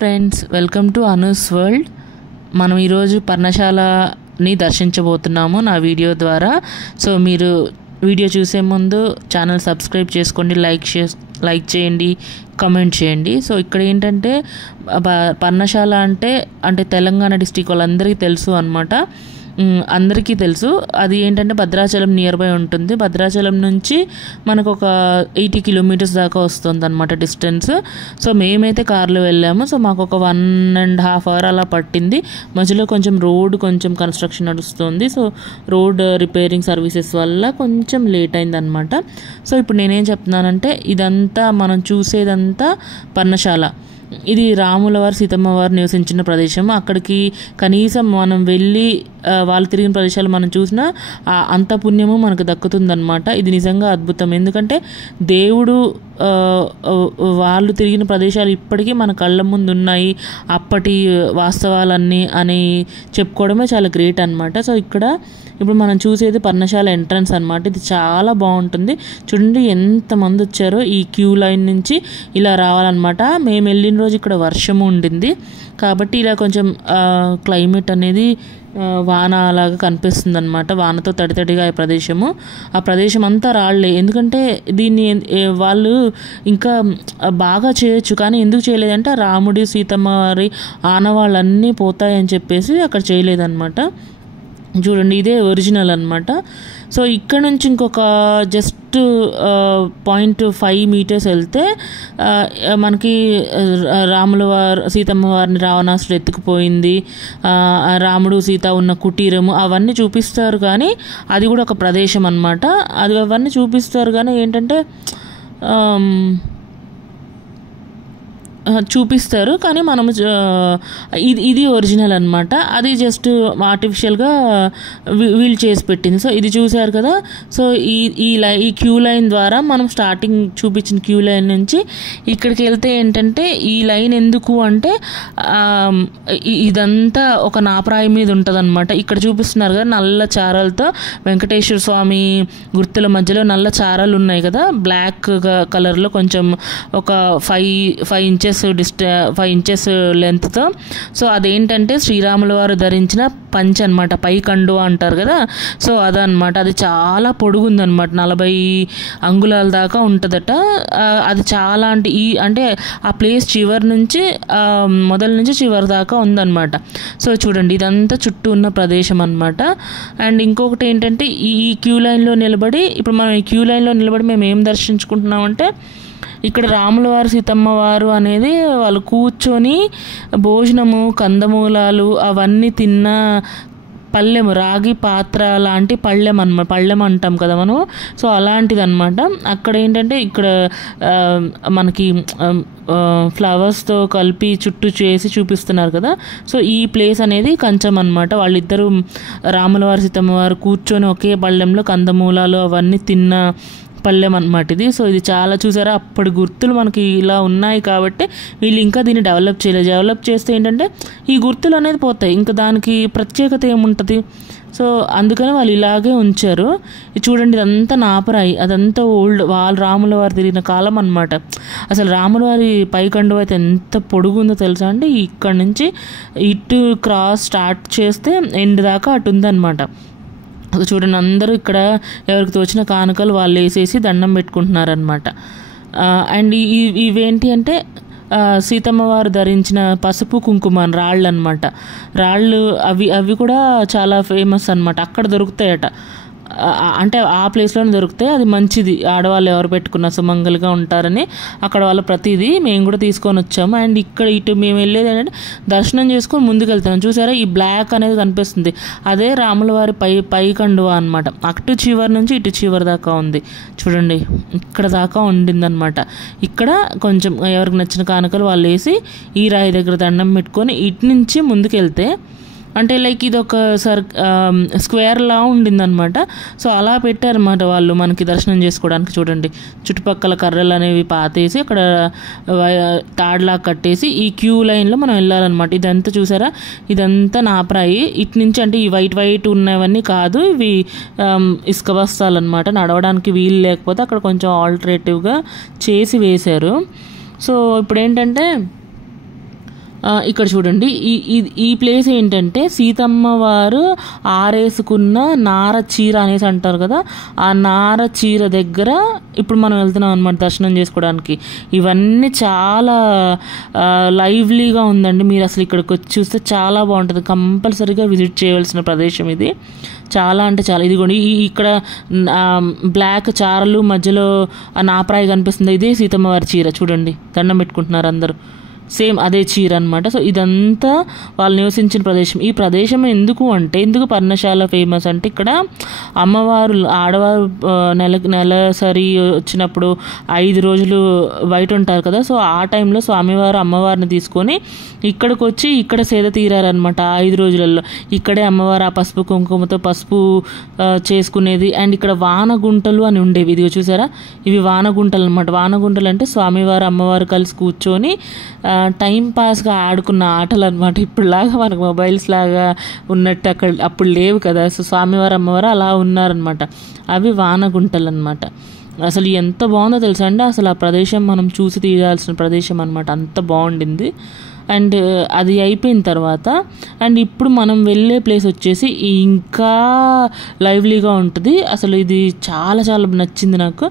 Friends, welcome to Anu's world. మనం ఈరోజు పర్ణశాలని దర్శించబోతున్నాము నా వీడియో ద్వారా. సో మీరు వీడియో చూసే ముందు ఛానల్ సబ్స్క్రైబ్ చేసుకోండి, లైక్ చేయండి, కమెంట్ చేయండి. సో ఇక్కడ ఏంటంటే పర్ణశాల అంటే తెలంగాణ డిస్టిక్ వాళ్ళందరికీ తెలుసు అనమాట. అందరికీ తెలుసు. అది ఏంటంటే భద్రాచలం నియర్ బై ఉంటుంది. భద్రాచలం నుంచి మనకు ఒక 80 కిలోమీటర్స్ దాకా వస్తుంది అనమాట డిస్టెన్స్. సో మేమైతే కార్లో వెళ్ళాము. సో మాకు ఒక 1.5 hour అలా పట్టింది. మధ్యలో రోడ్ కన్స్ట్రక్షన్ నడుస్తుంది. సో రోడ్ రిపేరింగ్ సర్వీసెస్ వల్ల కొంచెం లేట్ అయింది అనమాట. సో ఇప్పుడు నేనేం చెప్తున్నానంటే ఇదంతా మనం చూసేదంతా పర్ణశాల. ఇది రాముల వారు సీతమ్మ వారు నివసించిన ప్రదేశం. అక్కడికి కనీసం మనం వెళ్ళి వాళ్ళు తిరిగిన ప్రదేశాలు మనం చూసినా అంత పుణ్యము మనకు దక్కుతుందన్నమాట. ఇది నిజంగా అద్భుతం. ఎందుకంటే దేవుడు వాళ్ళు తిరిగిన ప్రదేశాలు ఇప్పటికీ మన కళ్ళ ముందు ఉన్నాయి, అప్పటి వాస్తవాలన్నీ అని చెప్పుకోవడమే చాలా గ్రేట్ అనమాట. సో ఇక్కడ ఇప్పుడు మనం చూసేది పర్ణశాల ఎంట్రన్స్ అనమాట. ఇది చాలా బాగుంటుంది. చూడండి ఎంతమంది వచ్చారో. ఈ క్యూ లైన్ నుంచి ఇలా రావాలన్నమాట. మేము వెళ్ళిన రోజు ఇక్కడ వర్షము ఉండింది కాబట్టి ఇలా కొంచెం క్లైమేట్ అనేది వాన అలాగా కనిపిస్తుంది అనమాట. వానతో తడితడిగా ఆ ప్రదేశం అంతా రాళ్లే. ఎందుకంటే దీన్ని వాళ్ళు ఇంకా బాగా చేయొచ్చు, కానీ ఎందుకు చేయలేదంటే రాముడి సీతమ్మ వారి ఆనవాళ్ళన్నీ పోతాయని చెప్పేసి అక్కడ చేయలేదన్నమాట. చూడండి, ఇదే ఒరిజినల్ అనమాట. సో ఇక్కడ నుంచి ఇంకొక జస్ట్ 0.5 meters వెళ్తే మనకి రాముల వారు సీతమ్మ వారిని రావణాసుడు ఎత్తుకుపోయింది, రాముడు సీత ఉన్న కుటీరము అవన్నీ చూపిస్తారు. కానీ అది కూడా ఒక ప్రదేశం అనమాట. అవన్నీ చూపిస్తారు కానీ ఏంటంటే చూపిస్తారు, కానీ మనము ఇది ఒరిజినల్ అనమాట. అది జస్ట్ ఆర్టిఫిషియల్గా వీళ్ళు చేసి పెట్టింది. సో ఇది చూసారు కదా. సో ఈ క్యూ లైన్ ద్వారా మనం స్టార్టింగ్ చూపించిన క్యూ లైన్ నుంచి ఇక్కడికి వెళ్తే ఏంటంటే ఈ లైన్ ఎందుకు అంటే ఇదంతా ఒక నాపరాయి మీద ఉంటుంది అనమాట. ఇక్కడ చూపిస్తున్నారు కదా నల్ల చారలతో వెంకటేశ్వర స్వామి గుర్తుల మధ్యలో నల్ల చారలు ఉన్నాయి కదా, బ్లాక్ కలర్లో కొంచెం ఒక 5 inches లెంత్తో. సో అదేంటంటే శ్రీరాముల వారు ధరించిన పంచ అనమాట, పైకండు అంటారు కదా. సో అదనమాట. అది చాలా పొడుగుందనమాట, 40 అంగుళాల దాకా ఉంటుందట. అది చాలా అంటే ఆ ప్లేస్ చివరి నుంచి మొదల నుంచి చివరి దాకా ఉందన్నమాట. సో చూడండి, ఇదంతా చుట్టూ ఉన్న ప్రదేశం అనమాట. అండ్ ఇంకొకటి ఏంటంటే ఈ క్యూ లైన్లో నిలబడి ఇప్పుడు మనం ఈ క్యూ లైన్లో నిలబడి మేము ఏం దర్శించుకుంటున్నామంటే ఇక్కడ రాముల వారు సీతమ్మ వారు అనేది వాళ్ళు కూర్చొని భోజనము కందమూలాలు అవన్నీ తిన్న పళ్ళెము, రాగి పాత్ర లాంటి పళ్ళెం అంటాం కదా మనం. సో అలాంటిది అనమాట. అక్కడ ఏంటంటే ఇక్కడ మనకి ఫ్లవర్స్తో కలిపి చుట్టూ చేసి చూపిస్తున్నారు కదా. సో ఈ ప్లేస్ అనేది కంచం అనమాట. వాళ్ళిద్దరూ రాముల వారు సీతమ్మ వారు కూర్చొని ఒకే పళ్ళెంలో కందమూలాలు అవన్నీ తిన్న పళ్ళెం అనమాట ఇది. సో ఇది చాలా చూసారా, అప్పటి గుర్తులు మనకి ఇలా ఉన్నాయి కాబట్టి వీళ్ళు ఇంకా దీన్ని డెవలప్ చేయలేదు. డెవలప్ చేస్తే ఏంటంటే ఈ గుర్తులు అనేది పోతాయి, ఇంకా దానికి ప్రత్యేకత ఏముంటుంది. సో అందుకని వాళ్ళు ఇలాగే ఉంచారు. చూడండి, ఇదంతా నాపరాయి, అదంతా ఓల్డ్ వాళ్ళు రాముల వారు తిరిగిన కాలం అనమాట. అసలు రాముల వారి పైకండు అయితే ఎంత పొడుగుందో తెలుసా అండి. ఇక్కడ నుంచి ఇటు క్రాస్ స్టార్ట్ చేస్తే ఎండ్ దాకా అటు ఉందన్నమాట. చూడండి, అందరూ ఇక్కడ ఎవరికి తోచిన కానుకలు వాళ్ళు వేసేసి దండం పెట్టుకుంటున్నారనమాట. అండ్ ఇవేంటి అంటే సీతమ్మ వారు ధరించిన పసుపు కుంకుమ రాళ్ళు అనమాట. రాళ్ళు అవి కూడా చాలా ఫేమస్ అనమాట. అక్కడ దొరుకుతాయట, అంటే ఆ ప్లేస్లోనే దొరుకుతాయి. అది మంచిది, ఆడవాళ్ళు ఎవరు పెట్టుకున్న సుమంగలుగా ఉంటారని అక్కడ వాళ్ళు ప్రతిదీ మేము కూడా తీసుకొని వచ్చాము. అండ్ ఇక్కడ ఇటు మేము వెళ్ళేది ఏంటంటే దర్శనం చేసుకొని ముందుకు వెళ్తున్నాం. చూసారా, ఈ బ్లాక్ అనేది కనిపిస్తుంది, అదే రాముల వారి పైకండువా అనమాట. అటు చివరి నుంచి ఇటు చివరి దాకా ఉంది. చూడండి, ఇక్కడ దాకా ఉండిందనమాట. ఇక్కడ కొంచెం ఎవరికి నచ్చిన కానుకలు వాళ్ళు వేసి ఈ రాయి దగ్గర దండం పెట్టుకొని ఇటు నుంచి ముందుకు వెళ్తే అంటే లైక్ ఇది ఒక స్క్వేర్లా ఉండిందనమాట. సో అలా పెట్టారన్నమాట వాళ్ళు మనకి దర్శనం చేసుకోవడానికి. చూడండి, చుట్టుపక్కల కర్రలు అనేవి పాతేసి అక్కడ తాడ్లా కట్టేసి ఈ క్యూ లైన్లో మనం వెళ్ళాలన్నమాట. ఇదంతా చూసారా, ఇదంతా నాపరాయి. ఇటు నుంచి అంటే ఈ వైట్ ఉన్నవన్నీ కాదు, ఇవి ఇసుక బస్తాలు అనమాట. నడవడానికి వీలు లేకపోతే అక్కడ కొంచెం ఆల్టరేటివ్గా చేసి వేశారు. సో ఇప్పుడు ఏంటంటే ఇక్కడ చూడండి ఈ ప్లేస్ ఏంటంటే సీతమ్మ వారు ఆరేసుకున్న నార చీర అనేసి అంటారు కదా, ఆ నార చీర దగ్గర ఇప్పుడు మనం వెళ్తున్నాం అనమాట దర్శనం చేసుకోవడానికి. ఇవన్నీ చాలా లైవ్లీగా ఉందండి. మీరు అసలు ఇక్కడికి వచ్చి చూస్తే చాలా బాగుంటుంది. కంపల్సరీగా విజిట్ చేయవలసిన ప్రదేశం ఇది. చాలా అంటే చాలా. ఇదిగోండి ఇక్కడ బ్లాక్ చారలు మధ్యలో ఆ నాపరాయి కనిపిస్తుంది. ఇదే సీతమ్మ వారి చీర. చూడండి దండం పెట్టుకుంటున్నారు అందరూ. సేమ్ అదే చీర అనమాట. సో ఇదంతా వాళ్ళు నివసించిన ప్రదేశం. ఈ ప్రదేశం ఎందుకు పర్ణశాల ఫేమస్ అంటే ఇక్కడ అమ్మవారు ఆడవారు నెలసరి వచ్చినప్పుడు 5 రోజులు బయట ఉంటారు కదా. సో ఆ టైంలో స్వామివారు అమ్మవారిని తీసుకొని ఇక్కడికి వచ్చి ఇక్కడ సేద తీరారనమాట. 5 రోజులలో ఇక్కడే అమ్మవారు ఆ పసుపు కుంకుమతో పసుపు చేసుకునేది. అండ్ ఇక్కడ వానగుంటలు అని ఉండేవి. ఇదిగో చూసారా, ఇవి వానగుంటలు అనమాట. వానగుంటలు అంటే స్వామివారు అమ్మవారు కలిసి కూర్చొని టైం పాస్గా ఆడుకున్న ఆటలు అనమాట. ఇప్పుడులాగా మనకు మొబైల్స్ లాగా ఉన్నట్టు అప్పుడు లేవు కదా. సో స్వామివారు అమ్మవారు అలా ఉన్నారనమాట. అవి వానగుంటలు అనమాట. అసలు ఎంత బాగుందో తెలుసా అండి. అసలు ఆ ప్రదేశం మనం చూసి తీయాల్సిన ప్రదేశం అనమాట. అంత బాగుండింది. అండ్ అది అయిపోయిన తర్వాత అండ్ ఇప్పుడు మనం వెళ్ళే ప్లేస్ వచ్చేసి ఇంకా లైవ్లీగా ఉంటుంది. అసలు ఇది చాలా చాలా నచ్చింది నాకు.